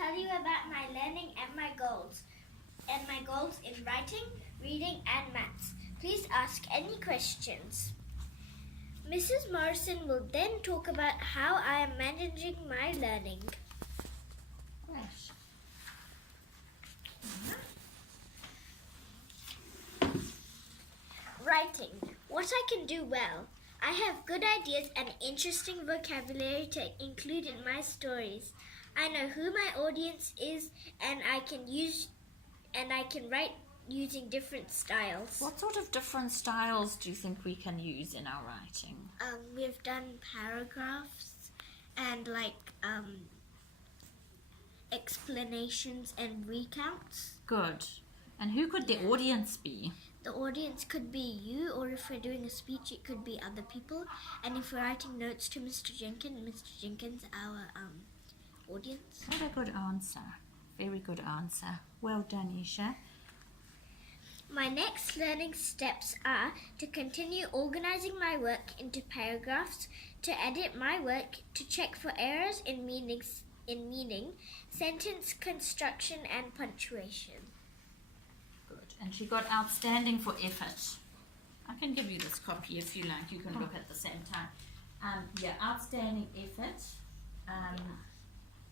tell you about my learning and my goals in writing, reading and maths. Please ask any questions. Mrs. Morrison will then talk about how I am managing my learning. Writing. What I can do well. I have good ideas and interesting vocabulary to include in my stories. I know who my audience is and I can write using different styles. What sort of different styles do you think we can use in our writing? We've done paragraphs and explanations and recounts. Good. And who could the audience be? The audience could be you, or if we're doing a speech, it could be other people. And if we're writing notes to Mr. Jenkins, our audience. What a good answer. Very good answer. Well done, Isha. My next learning steps are to continue organizing my work into paragraphs, to edit my work, to check for errors in meaning, sentence construction and punctuation. Good. And she got outstanding for effort. I can give you this copy if you like. You can look at the same time. Yeah, outstanding effort,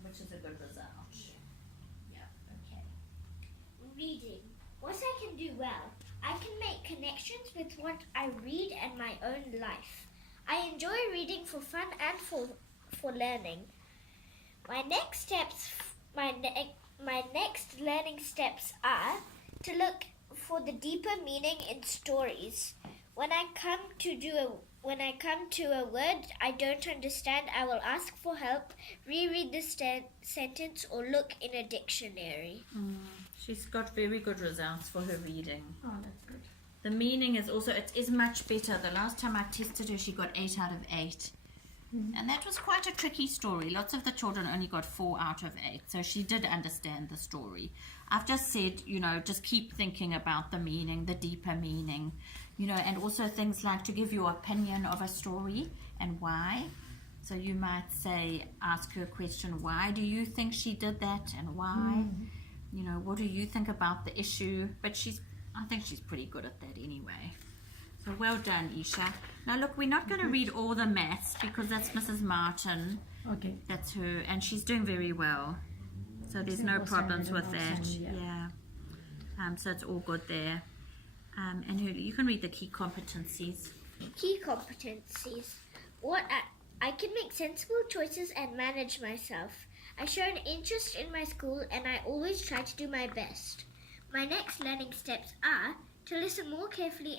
which is a good result. Yeah, okay. Reading. What I can do well. I can make connections with what I read and my own life. I enjoy reading for fun and for learning. My next learning steps are to look for the deeper meaning in stories. When I come to a word I don't understand, I will ask for help, reread the sentence, or look in a dictionary. She's got very good results for her reading. Oh, that's good. The meaning is also, it is much better. The last time I tested her, she got 8 out of 8. And that was quite a tricky story. Lots of the children only got 4 out of 8. So she did understand the story. I've just said, just keep thinking about the meaning, the deeper meaning, and also things like to give your opinion of a story and why. So you might say, ask her a question, why do you think she did that and why? What do you think about the issue? But I think she's pretty good at that anyway. So well done, Isha. Now look, we're not going to read all the maths because that's Mrs. Martin. Okay. That's her, and she's doing very well. So there's no problems with that. Yeah. So it's all good there. And you can read the key competencies. Key competencies. I can make sensible choices and manage myself. I show an interest in my school and I always try to do my best. My next learning steps are to listen more carefully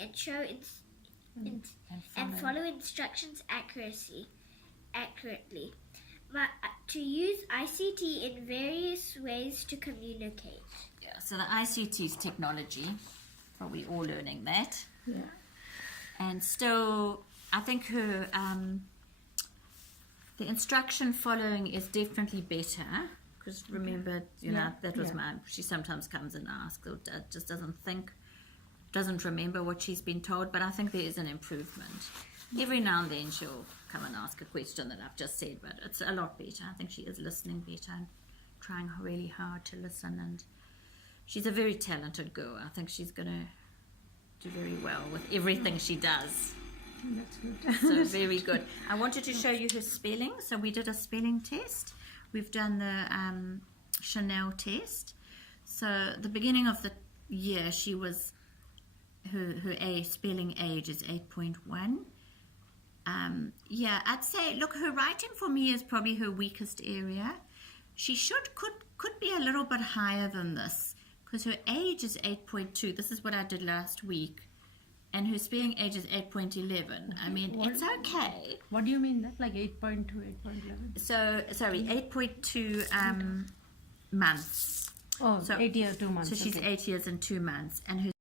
and follow instructions accurately. To use ICT in various ways to communicate. Yeah, so the ICT is technology. So we're all learning that. Yeah. And still, I think her the instruction following is definitely better. Because remember, that was she sometimes comes and asks or just doesn't remember what she's been told, but I think there is an improvement. Every now and then she'll come and ask a question that I've just said, but it's a lot better. I think she is listening better and trying really hard to listen, and she's a very talented girl. I think she's going to do very well with everything she does. That's good. So very good. I wanted to show you her spelling. So we did a spelling test. We've done the Chanel test. So the beginning of the year, she was her spelling age is 8.1. I'd say, look, her writing for me is probably her weakest area. She could be a little bit higher than this because her age is 8.2. This is what I did last week. And her spelling age is 8.11. I mean, it's okay. What do you mean that? Like 8.2, 8.11? So, sorry, 8.2 months. Oh, so 8 years, 2 months. So she's 8 years and 2 months. And her